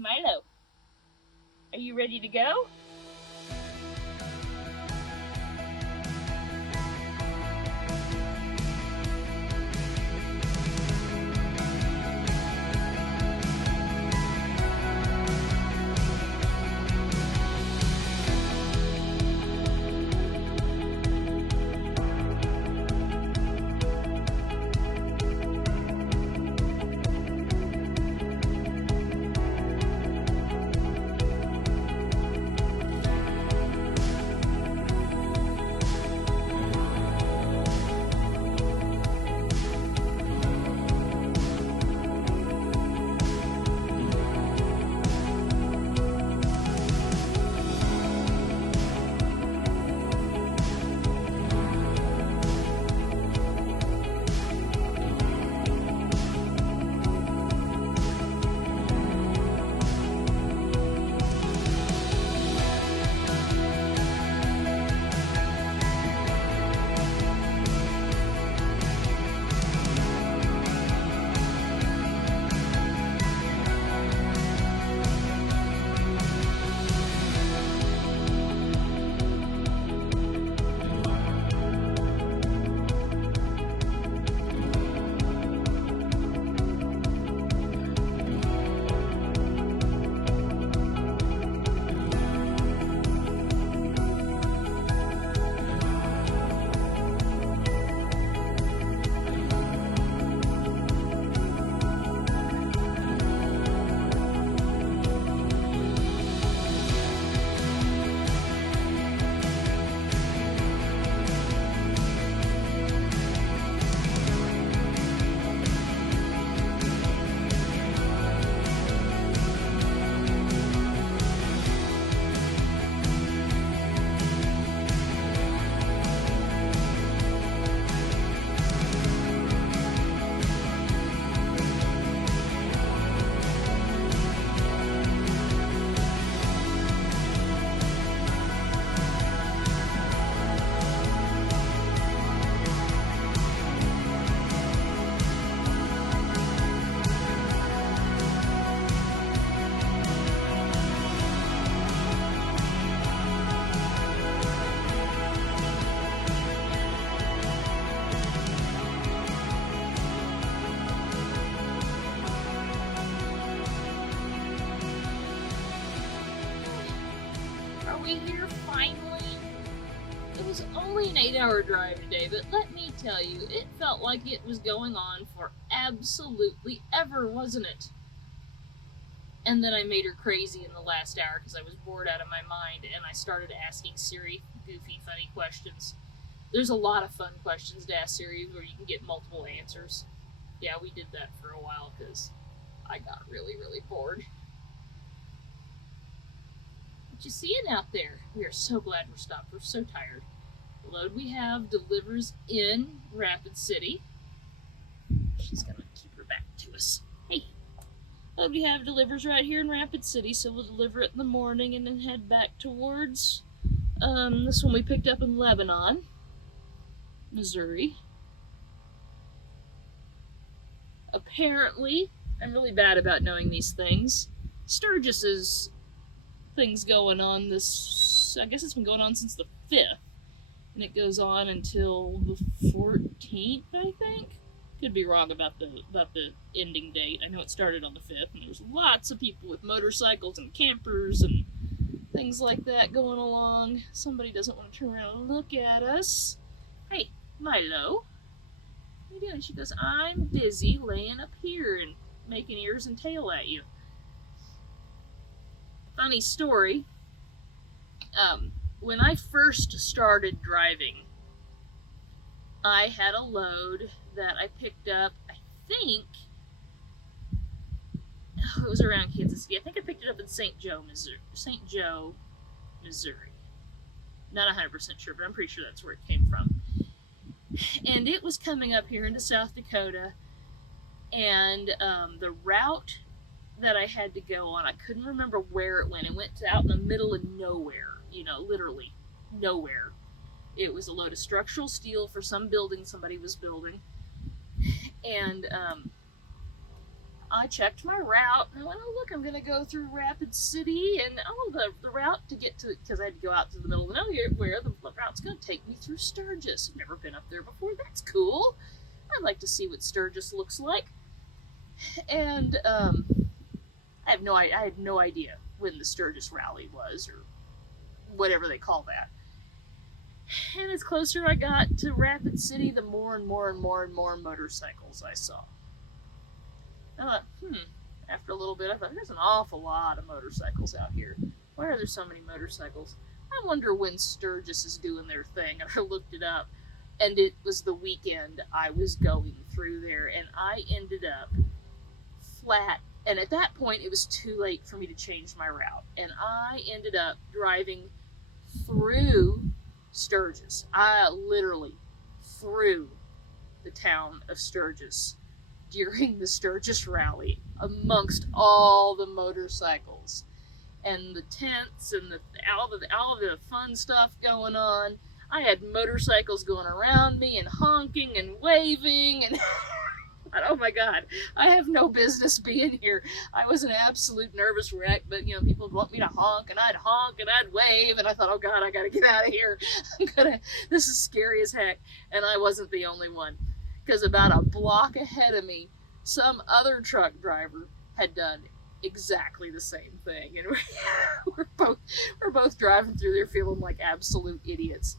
Milo. Are you ready to go? We here finally. It was only an 8-hour drive today, but let me tell you, it felt like it was going on for absolutely ever, wasn't it? And then I made her crazy in the last hour because I was bored out of my mind, and I started asking Siri goofy, funny questions. There's a lot of fun questions to ask Siri where you can get multiple answers. Yeah, we did that for a while because I got really, really bored. What you seeing out there? We are so glad we're stopped. We're so tired. The load we have delivers in Rapid City. She's gonna keep her back to us. Hey. Load we have delivers right here in Rapid City, so we'll deliver it in the morning and then head back towards this one we picked up in Lebanon, Missouri. Apparently, I'm really bad about knowing these things. Sturgis's things going on this, I guess it's been going on since the 5th, and it goes on until the 14th, I think. Could be wrong about the ending date. I know it started on the 5th, and there's lots of people with motorcycles and campers and things like that going along. Somebody doesn't want to turn around and look at us. Hey, Milo. What are you doing? She goes, I'm busy laying up here and making ears and tail at you. Funny story. When I first started driving, I had a load that I picked up, I think, it was around Kansas City. I think I picked it up in St. Joe, Missouri. Not 100% sure, but I'm pretty sure that's where it came from. And it was coming up here into South Dakota, and the route that I had to go on, I couldn't remember where it went. It went out in the middle of nowhere, literally nowhere. It was a load of structural steel for some building somebody was building. And I checked my route, and I went, oh, look, I'm going to go through Rapid City, and oh, the route to get to, because I had to go out to the middle of nowhere, the route's going to take me through Sturgis. I've never been up there before. That's cool. I'd like to see what Sturgis looks like. And I had no idea when the Sturgis rally was, or whatever they call that. And as closer I got to Rapid City, the more and more motorcycles I saw. I thought, after a little bit, I thought, there's an awful lot of motorcycles out here. Why are there so many motorcycles? I wonder when Sturgis is doing their thing. And I looked it up, and it was the weekend I was going through there, and I ended up flat. And at that point, it was too late for me to change my route. And I ended up driving through Sturgis. I literally through the town of Sturgis during the Sturgis rally, amongst all the motorcycles and the tents and all of the fun stuff going on. I had motorcycles going around me and honking and waving, and oh my God, I have no business being here. I was an absolute nervous wreck, but people would want me to honk, and I'd wave, and I thought, oh God, I gotta get out of here. This is scary as heck. And I wasn't the only one, because about a block ahead of me, some other truck driver had done exactly the same thing, and we're both driving through there feeling like absolute idiots.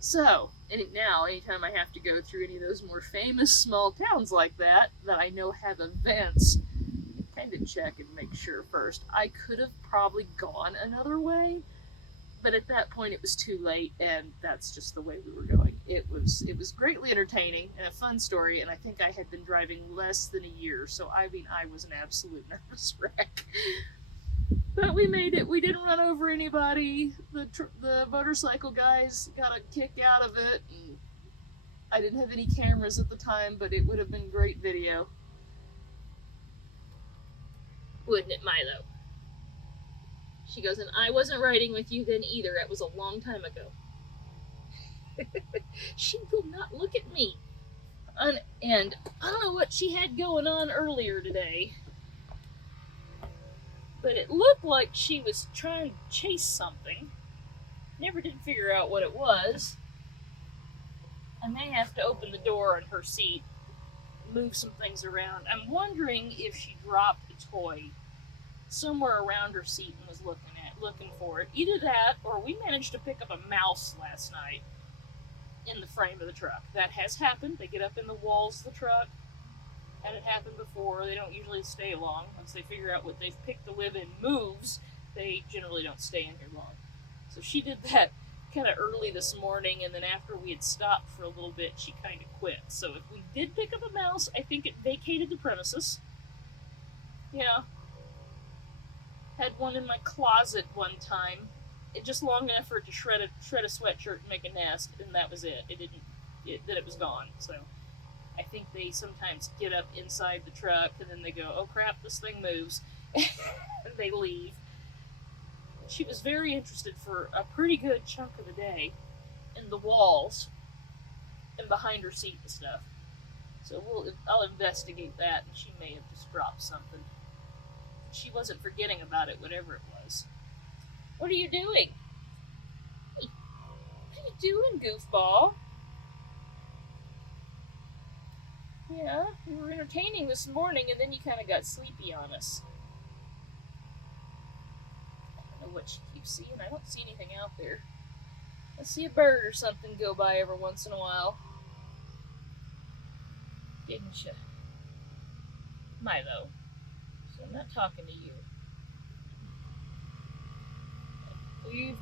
So, now, anytime I have to go through any of those more famous small towns like that I know have events, I kind of check and make sure first. I could have probably gone another way, but at that point it was too late, and that's just the way we were going. It was greatly entertaining and a fun story, and I think I had been driving less than a year, so I was an absolute nervous wreck. But we made it. We didn't run over anybody. The motorcycle guys got a kick out of it, and I didn't have any cameras at the time, but it would have been great video. Wouldn't it, Milo? She goes, and I wasn't riding with you then either. That was a long time ago. She will not look at me. And I don't know what she had going on earlier today, but it looked like she was trying to chase something. Never did figure out what it was. I may have to open the door on her seat, move some things around. I'm wondering if she dropped a toy somewhere around her seat and was looking for it. Either that, or we managed to pick up a mouse last night in the frame of the truck. That has happened. They get up in the walls of the truck. Had it happened before. They don't usually stay long. Once they figure out what they've picked to live in moves, they generally don't stay in here long. So she did that kind of early this morning, and then after we had stopped for a little bit, she kind of quit. So if we did pick up a mouse, I think it vacated the premises. Yeah. Had one in my closet one time. It just long enough for it to shred a sweatshirt and make a nest, and that was it. Then it was gone. So I think they sometimes get up inside the truck, and then they go, oh crap, this thing moves, and they leave. She was very interested for a pretty good chunk of the day in the walls and behind her seat and stuff. So I'll investigate that, and she may have just dropped something. She wasn't forgetting about it, whatever it was. What are you doing? Hey, what are you doing, goofball? Yeah, we were entertaining this morning, and then you kind of got sleepy on us. I don't know what she keeps seeing. I don't see anything out there. I see a bird or something go by every once in a while. Didn't you? Milo. So I'm not talking to you. I'm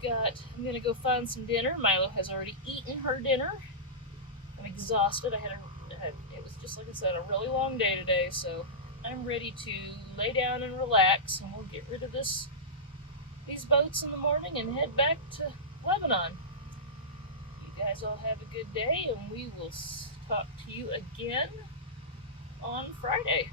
going to go find some dinner. Milo has already eaten her dinner. I'm exhausted. It was just, like I said, a really long day today, so I'm ready to lay down and relax, and we'll get rid of these boats in the morning and head back to Lebanon. You guys all have a good day, and we will talk to you again on Friday.